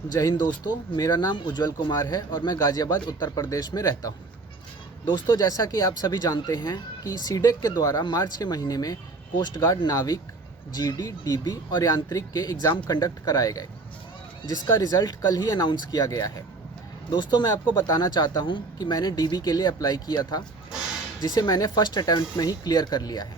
जय हिंद दोस्तों, मेरा नाम उज्जवल कुमार है और मैं गाज़ियाबाद उत्तर प्रदेश में रहता हूँ। दोस्तों, जैसा कि आप सभी जानते हैं कि सीडेक के द्वारा मार्च के महीने में कोस्ट गार्ड नाविक, जीडी, डीबी और यांत्रिक के एग्ज़ाम कंडक्ट कराए गए, जिसका रिज़ल्ट कल ही अनाउंस किया गया है। दोस्तों, मैं आपको बताना चाहता हूँ कि मैंने डीबी के लिए अप्लाई किया था, जिसे मैंने फ़र्स्ट अटैम्प्ट में ही क्लियर कर लिया है।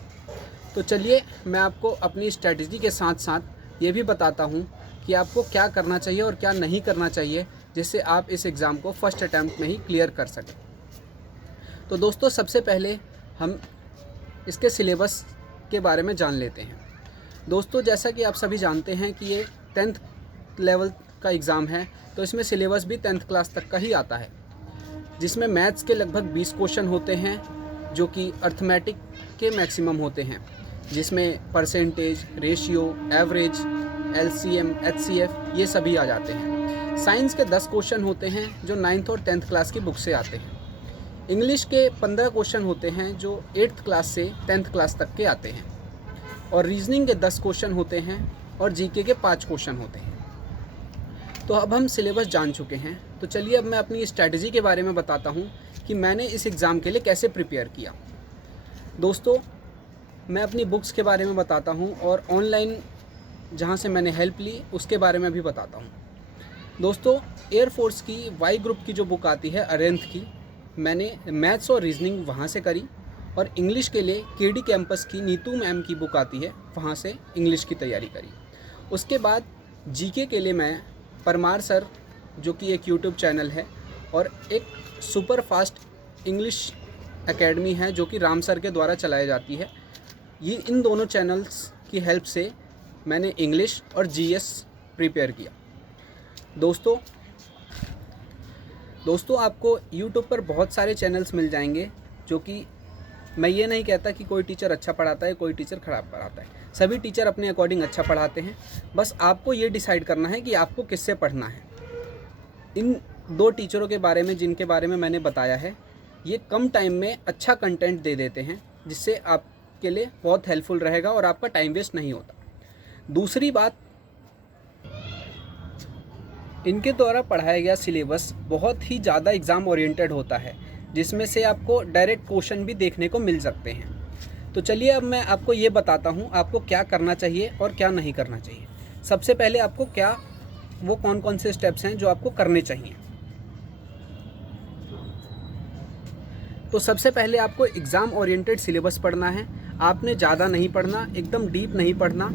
तो चलिए मैं आपको अपनी स्ट्रैटेजी के साथ साथ ये भी बताता हूँ कि आपको क्या करना चाहिए और क्या नहीं करना चाहिए, जिससे आप इस एग्ज़ाम को फ़र्स्ट अटैम्प्ट में ही क्लियर कर सकें। तो दोस्तों, सबसे पहले हम इसके सिलेबस के बारे में जान लेते हैं। दोस्तों, जैसा कि आप सभी जानते हैं कि ये 10th लेवल का एग्ज़ाम है, तो इसमें सिलेबस भी 10th क्लास तक का ही आता है, जिसमें मैथ्स के लगभग 20 क्वेश्चन होते हैं, जो कि अर्थमेटिक के मैक्सिमम होते हैं, जिसमें percentage, ratio, average, LCM, HCF ये सभी आ जाते हैं। साइंस के 10 क्वेश्चन होते हैं, जो 9th और 10th क्लास की बुक से आते हैं। इंग्लिश के 15 क्वेश्चन होते हैं, जो 8th क्लास से 10th क्लास तक के आते हैं। और रीजनिंग के 10 क्वेश्चन होते हैं और जीके के 5 क्वेश्चन होते हैं। तो अब हम सिलेबस जान चुके हैं, तो चलिए अब मैं अपनी स्ट्रैटेजी के बारे में बताता हूँ कि मैंने इस एग्ज़ाम के लिए कैसे प्रिपेयर किया। दोस्तों, मैं अपनी बुक्स के बारे में बताता हूँ और ऑनलाइन जहाँ से मैंने हेल्प ली उसके बारे में भी बताता हूँ। दोस्तों, एयरफोर्स की वाई ग्रुप की जो बुक आती है अरेंथ की, मैंने मैथ्स और रीजनिंग वहाँ से करी। और इंग्लिश के लिए केडी कैंपस की नीतू मैम की बुक आती है, वहाँ से इंग्लिश की तैयारी करी। उसके बाद जीके के लिए मैं परमार सर, जो कि एक यूट्यूब चैनल है, और एक सुपर फास्ट इंग्लिश एकेडमी है जो कि राम सर के द्वारा चलाई जाती है, ये इन दोनों चैनल्स की हेल्प से मैंने इंग्लिश और जीएस प्रिपेयर किया। दोस्तों आपको यूट्यूब पर बहुत सारे चैनल्स मिल जाएंगे, जो कि मैं ये नहीं कहता कि कोई टीचर अच्छा पढ़ाता है, कोई टीचर ख़राब पढ़ाता है। सभी टीचर अपने अकॉर्डिंग अच्छा पढ़ाते हैं। बस आपको ये डिसाइड करना है कि आपको किससे पढ़ना है। इन 2 टीचरों के बारे में जिनके बारे में मैंने बताया है, ये कम टाइम में अच्छा कंटेंट दे देते हैं, जिससे आपके लिए बहुत हेल्पफुल रहेगा और आपका टाइम वेस्ट नहीं होता। दूसरी बात, इनके द्वारा पढ़ाया गया सिलेबस बहुत ही ज़्यादा एग्ज़ाम ओरिएंटेड होता है, जिसमें से आपको डायरेक्ट क्वेश्चन भी देखने को मिल सकते हैं। तो चलिए अब मैं आपको ये बताता हूँ आपको क्या करना चाहिए और क्या नहीं करना चाहिए। सबसे पहले आपको वो कौन कौन से स्टेप्स हैं जो आपको करने चाहिए। तो सबसे पहले आपको एग्ज़ाम ओरिएंटेड सिलेबस पढ़ना है। आपने ज़्यादा नहीं पढ़ना, एकदम डीप नहीं पढ़ना,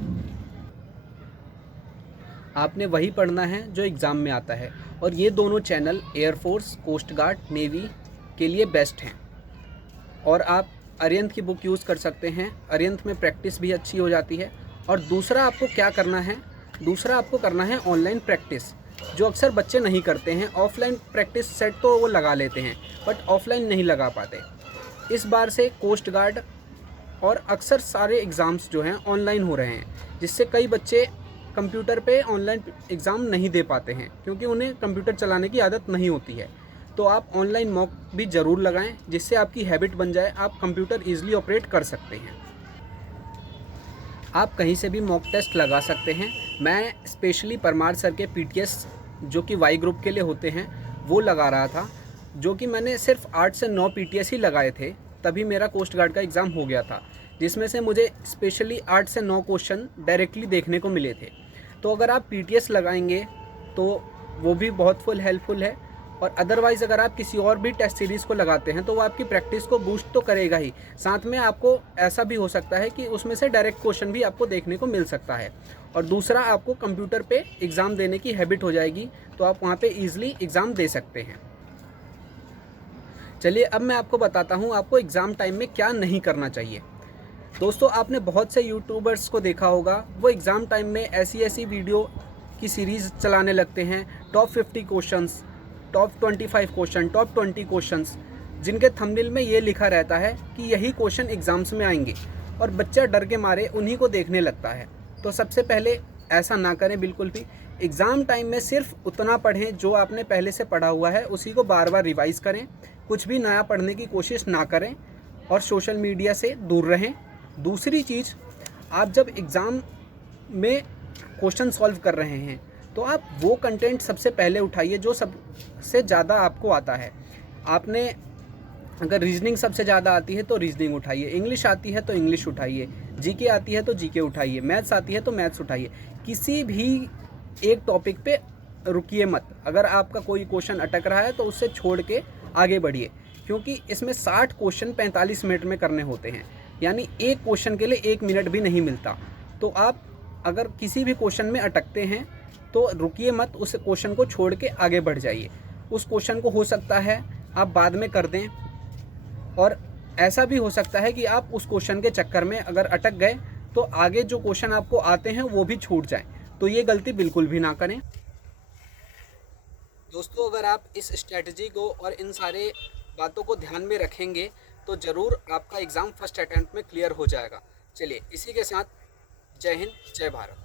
आपने वही पढ़ना है जो एग्ज़ाम में आता है। और ये दोनों channel air force, coast guard, navy के लिए बेस्ट हैं। और आप अरिहंत की बुक यूज़ कर सकते हैं, अरिहंत में प्रैक्टिस भी अच्छी हो जाती है। और दूसरा आपको क्या करना है, दूसरा आपको करना है ऑनलाइन प्रैक्टिस, जो अक्सर बच्चे नहीं करते हैं। ऑफलाइन प्रैक्टिस सेट तो वो लगा लेते हैं, बट ऑफलाइन नहीं लगा पाते। इस बार से कोस्ट गार्ड और अक्सर सारे एग्ज़ाम्स जो हैं ऑनलाइन हो रहे हैं, जिससे कई बच्चे कंप्यूटर पे ऑनलाइन एग्ज़ाम नहीं दे पाते हैं, क्योंकि उन्हें कंप्यूटर चलाने की आदत नहीं होती है। तो आप ऑनलाइन मॉक भी ज़रूर लगाएं, जिससे आपकी हैबिट बन जाए, आप कंप्यूटर ईज़िली ऑपरेट कर सकते हैं। आप कहीं से भी मॉक टेस्ट लगा सकते हैं। मैं स्पेशली परमार सर के पीटीएस, जो कि वाई ग्रुप के लिए होते हैं, वो लगा रहा था, जो कि मैंने सिर्फ 8 से 9 पीटीएस ही लगाए थे, तभी मेरा कोस्ट गार्ड का एग्ज़ाम हो गया था, जिसमें से मुझे स्पेशली 8 से 9 क्वेश्चन डायरेक्टली देखने को मिले थे। तो अगर आप पीटीएस लगाएंगे तो वो भी बहुत फुल हेल्पफुल है। और अदरवाइज़ अगर आप किसी और भी टेस्ट सीरीज़ को लगाते हैं तो वो आपकी प्रैक्टिस को बूस्ट तो करेगा ही, साथ में आपको ऐसा भी हो सकता है कि उसमें से डायरेक्ट क्वेश्चन भी आपको देखने को मिल सकता है। और दूसरा, आपको कंप्यूटर पे एग्ज़ाम देने की हैबिट हो जाएगी, तो आप वहाँ पे ईज़िली एग्ज़ाम दे सकते हैं। चलिए अब मैं आपको बताता हूँ आपको एग्ज़ाम टाइम में क्या नहीं करना चाहिए। दोस्तों, आपने बहुत से यूट्यूबर्स को देखा होगा, वो एग्ज़ाम टाइम में ऐसी वीडियो की सीरीज़ चलाने लगते हैं, top 50 questions, top 25 question, top 20 questions, जिनके थंबनेल में ये लिखा रहता है कि यही क्वेश्चन एग्ज़ाम्स में आएंगे, और बच्चा डर के मारे उन्हीं को देखने लगता है। तो सबसे पहले ऐसा ना करें बिल्कुल भी। एग्ज़ाम टाइम में सिर्फ उतना पढ़ें जो आपने पहले से पढ़ा हुआ है, उसी को बार बार रिवाइज़ करें। कुछ भी नया पढ़ने की कोशिश ना करें और सोशल मीडिया से दूर रहें। दूसरी चीज़, आप जब एग्ज़ाम में क्वेश्चन सॉल्व कर रहे हैं तो आप वो कंटेंट सबसे पहले उठाइए जो सबसे ज़्यादा आपको आता है। आपने अगर रीजनिंग सबसे ज़्यादा आती है तो रीजनिंग उठाइए, इंग्लिश आती है तो इंग्लिश उठाइए, जीके आती है तो जीके उठाइए, मैथ्स आती है तो मैथ्स उठाइए। किसी भी एक टॉपिक पे रुकिए मत। अगर आपका कोई क्वेश्चन अटक रहा है तो उससे छोड़ के आगे बढ़िए, क्योंकि इसमें 60 क्वेश्चन 45 मिनट में करने होते हैं, यानी एक क्वेश्चन के लिए 1 मिनट भी नहीं मिलता। तो आप अगर किसी भी क्वेश्चन में अटकते हैं तो रुकिए मत, उस क्वेश्चन को छोड़ के आगे बढ़ जाइए। उस क्वेश्चन को हो सकता है आप बाद में कर दें, और ऐसा भी हो सकता है कि आप उस क्वेश्चन के चक्कर में अगर अटक गए तो आगे जो क्वेश्चन आपको आते हैं वो भी छूट जाएं। तो ये गलती बिल्कुल भी ना करें। दोस्तों, अगर आप इस स्ट्रेटजी को और इन सारे बातों को ध्यान में रखेंगे तो ज़रूर आपका एग्ज़ाम फर्स्ट अटेम्प्ट में क्लियर हो जाएगा। चलिए, इसी के साथ जय हिंद, जय भारत।